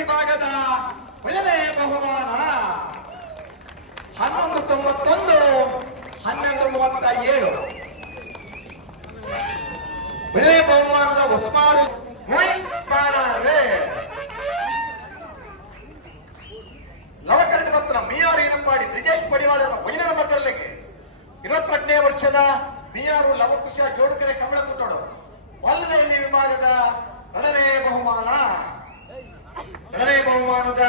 ವಿಭಾಗದ ಮೊದಲನೇ ಬಹುಮಾನ 1191 1237. ಮೊದಲನೇ ಬಹುಮಾನದ ಉಸ್ಮಾನ್ ಪಾಣಾರೆ ಲವಕರಣ ಪತ್ರ ಮಿಯಾರು ಏನಪ್ಪಾಡಿ ಬ್ರಿಜೇಶ್ ಪಡಿವಾಳರ ಮೊದಲ ನಂಬರ್ದಲ್ಲಿಗೆ 22ನೇ ವರ್ಷದ ಮಿಯಾರು ಲವಕುಶ ಜೋಡುಕರೆ ಕಮಲ ಕುಟ್ಟೋಡು ವಲ್ಲದಲ್ಲಿ ವಿಭಾಗದ ಎರಡನೇ ಬಹುಮಾನದ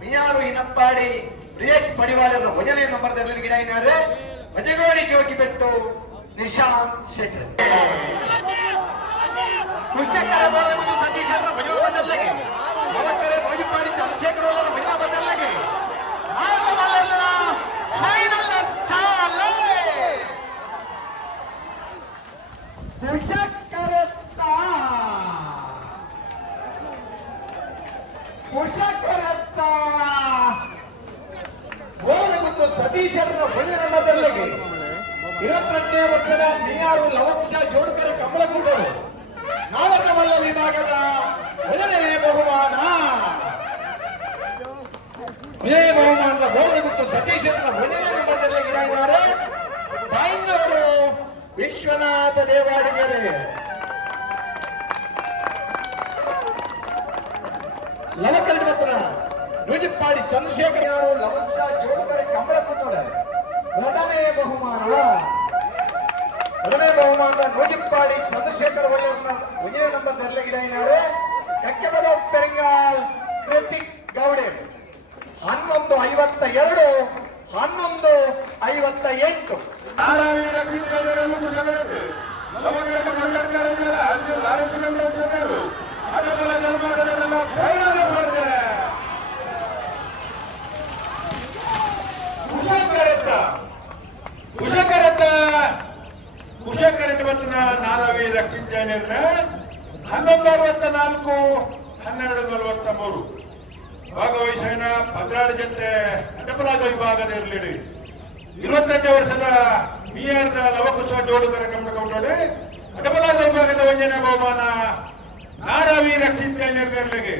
ಮಿಯಾರು ಹಿನಪ್ಪಾಡಿ ಬ್ರಿಜೇಶ್ ಪಡಿವಾಳರ ಮೊದಲನೇ ನಂಬರ್ದಲ್ಲಿ ಗಿಡ ಏನಾರೆ ಮಜಗೋಡಿ ಜೋಗಿ ಬೆಟ್ಟು ನಿಶಾಂತ್ ಶೇಖರ್ ಕುಶಕರ ಬೋಳಗುದು ಸತೀಶರ ಮಜೋ ಬಂದಲ್ಲಿಗೆ ಲವಕರೆ ಮೋಜಿಪಾಡಿ ಚಂದ್ರಶೇಖರ್ ಅವರ ಮಜಾ ಬಂದಲ್ಲಿಗೆ ಫೈನಲ್ ಸಾಲೆ ಕುಶಕರತ್ತ ಬೋಳಗುದು ಸತೀಶರ ಮಜಾ ನಂಬರ್ದಲ್ಲಿಗೆ 22ನೇ ವರ್ಷದ ಮಿಯಾರು ಲವಕುಶ ಜೋಡುಕರೆ ಕಮಲಕುಂಡರು ನಾವಕಮಲ್ಲ ವಿಭಾಗದ ಮೊದಲನೇ ಬಹುಮಾನ. ಇದೇ ಬಹುಮಾನದ ಬೋಳಗುತ್ತು ಸತೀಶನ ಮೊದಲನೇ ನಂಬರ್ದಲ್ಲಿ ಗಿಡ ಇದ್ದಾರೆ ತಾಯಿನವರು ವಿಶ್ವನಾಥ ದೇವಾಡಿಗರೆ. ಲವಕರಣ ಪತ್ರ ನೂಜಿಪ್ಪಾಡಿ ಚಂದ್ರಶೇಖರ್ ಅವರು ಲವಕುಶ ಜೋಡುಕರೆ ಕಮಲಕುಂಡರು ಮೊದಲನೇ ಬಹುಮಾನದ ನೂಜಿಪ್ಪಾಡಿ ಚಂದ್ರಶೇಖರ್ ಒಳ್ಳೆಯ ನಂಬರ್ ಗಿಡ ಏನಾದ್ರೆ ಕಕ್ಕೆಬದ ಪೆರಂಗಾಲ್ ಕೃತಿಕ್ ಗೌಡೆ 1152 1158. ಕುಶಕರೆಂಟ್ ಬತ್ತಿನ ನಾರವಿ ರಕ್ಷಿತೇನೆಲ್ಲ 1164 1243 ಭಾಗವಹಿಸಿನ ಭದ್ರಾಡಿ ಜತೆ ಅಡ್ಡಪಲಾದ ವಿಭಾಗದ ಇರಲಿ 22ನೇ ವರ್ಷದ ಮಿಯಾರ್ದ ಲವಕುಶ ಜೋಡುಕರ ಕಮಲಕುಂಡರು ಅಡ್ಡಪಲಾದ ವಿಭಾಗದ ವಂಜನೆ ಬಹುಮಾನ ನಾರವಿ ರಕ್ಷಿತೇನೆಲ್ಲರಿಗೆ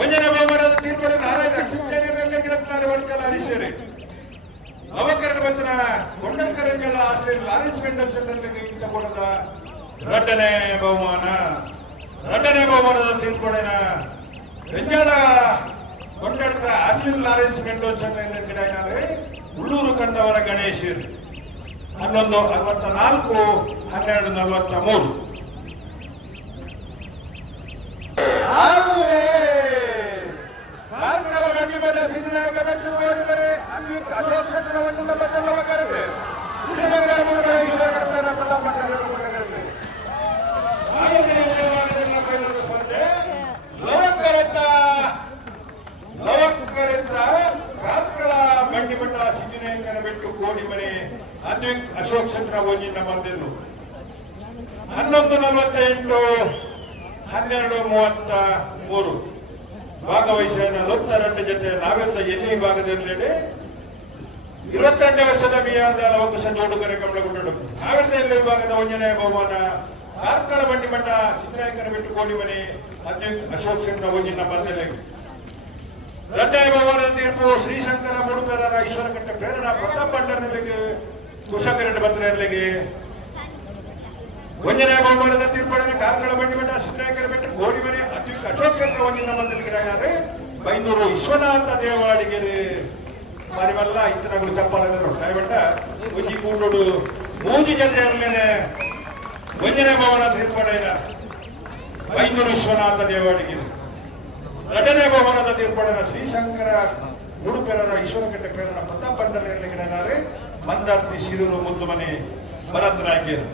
ವಂಜನೆ ಬಹುಮಾನದ ತೀರ್ಪಡೆ ನಾರವಿ ರಕ್ಷಿತೇನೆಲ್ಲ ಗಿಡಕ್ನಾರ ಒಳಕಲ ಹರಿಸೇರಿ ನವಕರಣ ಬಂಧನ ಕೊಂಡಲ್ಕರಂಜಲ ಆಚರಣೆ ಲಾರೆನ್ಸ್ ಮೆಂಡಲ್ ಸೆಂಟರ್ಗೆ ಇಂತ ಕೊಡದ ಎರಡನೇ ಬಹುಮಾನದ ತೀರ್ಪಡೆನ ರಂಜಾಳ ಕೊಂಡಡ್ಕ ಆಚರಣೆ ಲಾರೆನ್ಸ್ ಮೆಂಡಲ್ ಸೆಂಟರ್ ಗಿಡ ಏನಾದ್ರೆ ಉಳ್ಳೂರು ಕಂಡವರ ಗಣೇಶ್ 1164 1243. ಬಂಡಿಮಠ ಸಿಂಜನಾಯಕನ ಬೆಟ್ಟು ಕೋಡಿಮನೆ ಅದ್ವಿಕ್ ಅಶೋಕ್ ಶೆಟ್ಟರ ಓಜಿನ ಮಂದಿರು 1148 1233 ಭಾಗವಹಿಸಿದ ಲೋಕ್ತರಣ್ಯ ಜೊತೆ ನಾವೆಲ್ಲ ಎಲ್ಲಿ ಭಾಗದಲ್ಲಿ 22ನೇ ವರ್ಷದ ಮಿಯಾರ್ದ ಲವಕುಶ ಜೋಡುಕರೆ ಕಮಲಕುಂಡರು ನಾವೆಲ್ಲ ಎಲ್ಲಿ ವಿಭಾಗದ ವಂಜನೆಯ ಬಹುಮಾನ ಕಾರ್ಕಳ ಬಂಡಿಮಠ ಸಿದ್ದನಾಯಕನ ಬೆಟ್ಟು ಕೋಡಿಮನೆ ಅದ್ವಿಕ್ ಅಶೋಕ್ ಶೆಟ್ಟರ ಓಜಿನ ಮಂದಿರ. ಎರಡನೇ ಬಹುಮಾನದ ತೀರ್ಪು ಶ್ರೀಶಂಕರ ಮೂಡುಪೇರರ ಈಶ್ವರಕಟ್ಟ ಪ್ರೇರಣಾ ಪ್ರತಾಪ್ ಭಂಡಾರನಿಗೆ ಕುಶಕರೆಂಟ್ ಬತ್ತನಲ್ಲಿಗೆ ವಂಜನೆಯ ಬಹುಮಾನದ ತೀರ್ಪನ್ನು ಕಾರ್ಕಳ ಬಂಡಿಮಠ ಸಿದ್ದನಾಯಕನ ಬೆಟ್ಟ ಕೋಡಿಮನೆ ಅದ್ವಿಕ್ ಅಶೋಕ್ ಶೆಟ್ಟರ ಓಜಿನ ಮಂದಿರ ಬೈಂದೂರು ವಿಶ್ವನಾಥ ದೇವಾಡಿಗೆರೆ ಮಾರಿಮಲ್ಲ ಇತನಗಳು ಚಪ್ಪಾಲರು ದಯವಿಟ್ಟ ಉಜ್ಜಿ ಕೂಡೋಡು ಮೂಜಿ ಜೊತೆಯಲ್ಲೇನೆ ವಂಜನೆ ಭವನ ತೀರ್ಪಡೆಯ ಬೈಂದೂರು ವಿಶ್ವನಾಥ ದೇವಾಡಿಗೆರೆ. ಎರಡನೇ ಬಹುಮಾನದ ತೀರ್ಪಡೆನ ಶ್ರೀಶಂಕರ ಮೂಡುಪೇರರ ಈಶ್ವರಕಟ್ಟ ಪ್ರೇರಣ ಪ್ರತಾಪ್ ಭಂಡಾರನಿಗೆ ಮಂದಾರ್ತಿ ಶಿರೂರು ಮುದ್ದುಮನೆ ಭರತ್ ನಾಯ್ಕರು